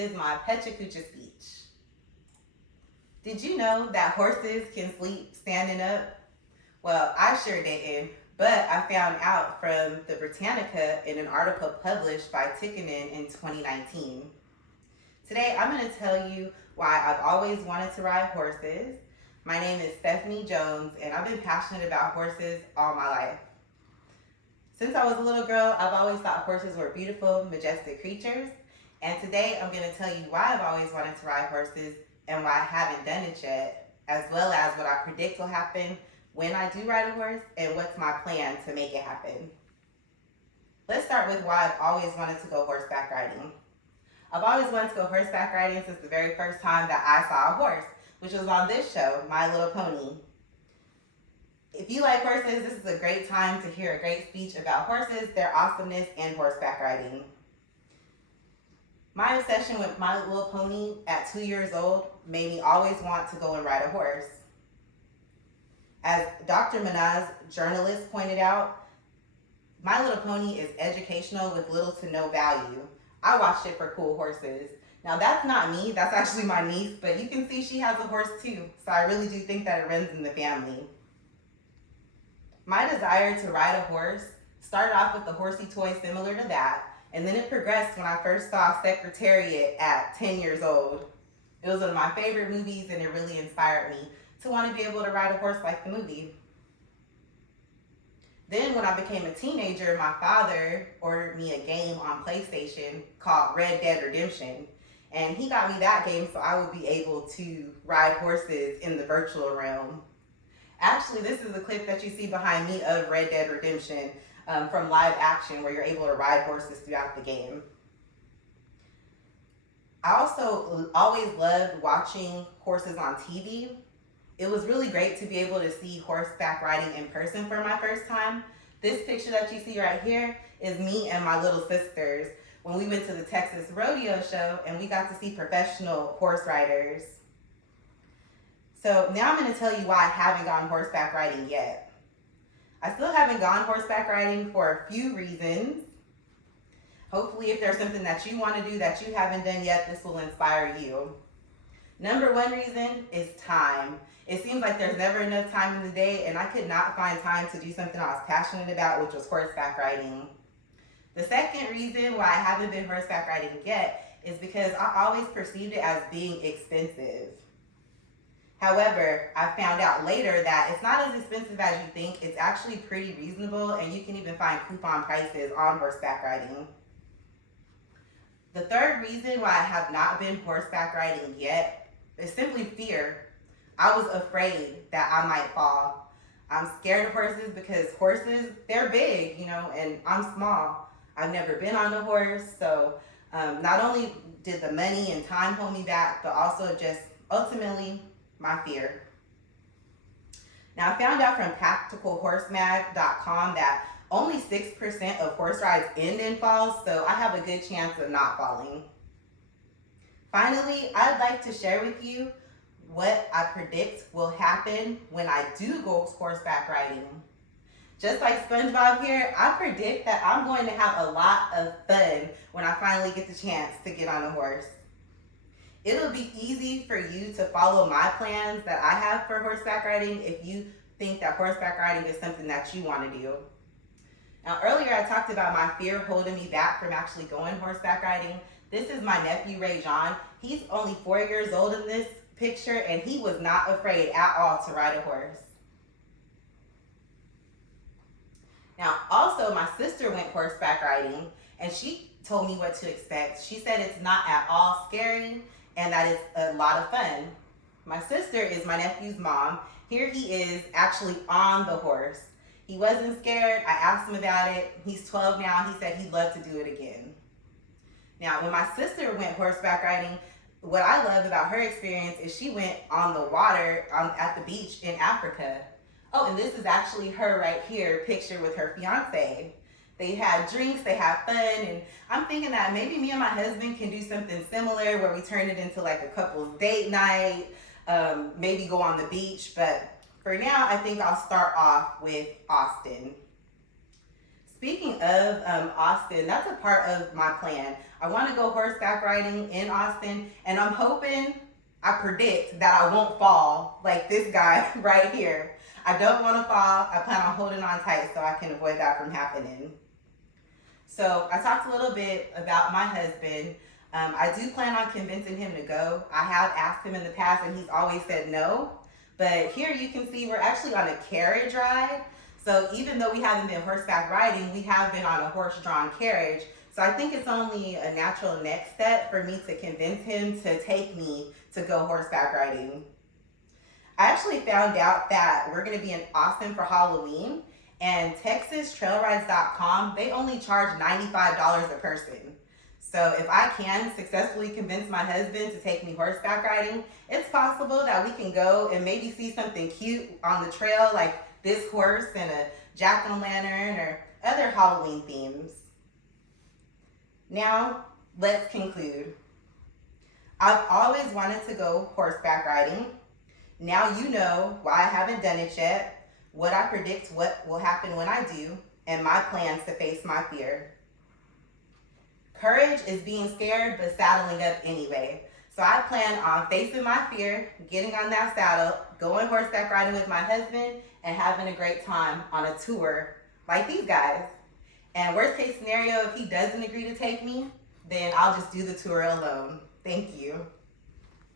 is my Pecha Kucha speech. Did you know that horses can sleep standing up? Well, I sure didn't, but I found out from the Britannica in an article published by Tikkanen in 2019. Today, I'm going to tell you why I've always wanted to ride horses. My name is Stephanie Jones, and I've been passionate about horses all my life. Since I was a little girl, I've always thought horses were beautiful, majestic creatures. And today, I'm going to tell you why I've always wanted to ride horses and why I haven't done it yet, as well as what I predict will happen when I do ride a horse and what's my plan to make it happen. Let's start with why I've always wanted to go horseback riding. I've always wanted to go horseback riding since the very first time that I saw a horse, which was on this show, My Little Pony. If you like horses, this is a great time to hear a great speech about horses, their awesomeness, and horseback riding. My obsession with My Little Pony at 2 years old made me always want to go and ride a horse. As Dr. Manaz, journalist, pointed out, My Little Pony is educational with little to no value. I watched it for cool horses. Now that's not me, that's actually my niece, but you can see she has a horse too, so I really do think that it runs in the family. My desire to ride a horse started off with a horsey toy similar to that, and then it progressed when I first saw Secretariat at 10 years old. It was one of my favorite movies, and it really inspired me to want to be able to ride a horse like the movie. Then when I became a teenager, my father ordered me a game on PlayStation called Red Dead Redemption, and he got me that game so I would be able to ride horses in the virtual realm. Actually, this is a clip that you see behind me of Red Dead Redemption from live action where you're able to ride horses throughout the game. I also always loved watching horses on TV. It was really great to be able to see horseback riding in person for my first time. This picture that you see right here is me and my little sisters when we went to the Texas Rodeo Show and we got to see professional horse riders. So now I'm going to tell you why I haven't gone horseback riding yet. I still haven't gone horseback riding for a few reasons. Hopefully, if there's something that you want to do that you haven't done yet, this will inspire you. Number one reason is time. It seems like there's never enough time in the day, and I could not find time to do something I was passionate about, which was horseback riding. The second reason why I haven't been horseback riding yet is because I always perceived it as being expensive. However, I found out later that it's not as expensive as you think. It's actually pretty reasonable, and you can even find coupon prices on horseback riding. The third reason why I have not been horseback riding yet is simply fear. I was afraid that I might fall. I'm scared of horses because horses, they're big, and I'm small. I've never been on a horse, so not only did the money and time hold me back, but also just ultimately my fear. Now, I found out from practicalhorsemag.com that only 6% of horse rides end in falls, so I have a good chance of not falling. Finally, I'd like to share with you what I predict will happen when I do go horseback riding. Just like SpongeBob here, I predict that I'm going to have a lot of fun when I finally get the chance to get on a horse. It'll be easy for you to follow my plans that I have for horseback riding if you think that horseback riding is something that you want to do. Now, earlier I talked about my fear holding me back from actually going horseback riding. This is my nephew, Ray John. He's only 4 years old in this picture, and he was not afraid at all to ride a horse. Now, also, my sister went horseback riding, and she told me what to expect. She said it's not at all scary, and that it's a lot of fun. My sister is my nephew's mom. Here he is actually on the horse. He wasn't scared. I asked him about it. He's 12 now. He said he'd love to do it again. Now, when my sister went horseback riding, what I love about her experience is she went on the water at the beach in Africa. Oh, and this is actually her right here, picture with her fiance. They had drinks, they had fun, and I'm thinking that maybe me and my husband can do something similar where we turn it into like a couple's date night, maybe go on the beach, but for now, I think I'll start off with Austin. Speaking of Austin, that's a part of my plan. I want to go horseback riding in Austin, and I'm hoping, I predict that I won't fall like this guy right here. I don't want to fall. I plan on holding on tight so I can avoid that from happening. So I talked a little bit about my husband. I do plan on convincing him to go. I have asked him in the past and he's always said no. But here you can see we're actually on a carriage ride. So even though we haven't been horseback riding, we have been on a horse-drawn carriage. So I think it's only a natural next step for me to convince him to take me to go horseback riding. I actually found out that we're going to be in Austin for Halloween, and TexasTrailRides.com, they only charge $95 a person. So if I can successfully convince my husband to take me horseback riding, it's possible that we can go and maybe see something cute on the trail, like this horse and a jack-o'-lantern or other Halloween themes. Now, let's conclude. I've always wanted to go horseback riding. Now you know why I haven't done it yet, what I predict what will happen when I do, and my plans to face my fear. Courage is being scared but saddling up anyway. So I plan on facing my fear, getting on that saddle, going horseback riding with my husband, and having a great time on a tour like these guys. And worst case scenario, if he doesn't agree to take me, then I'll just do the tour alone. Thank you.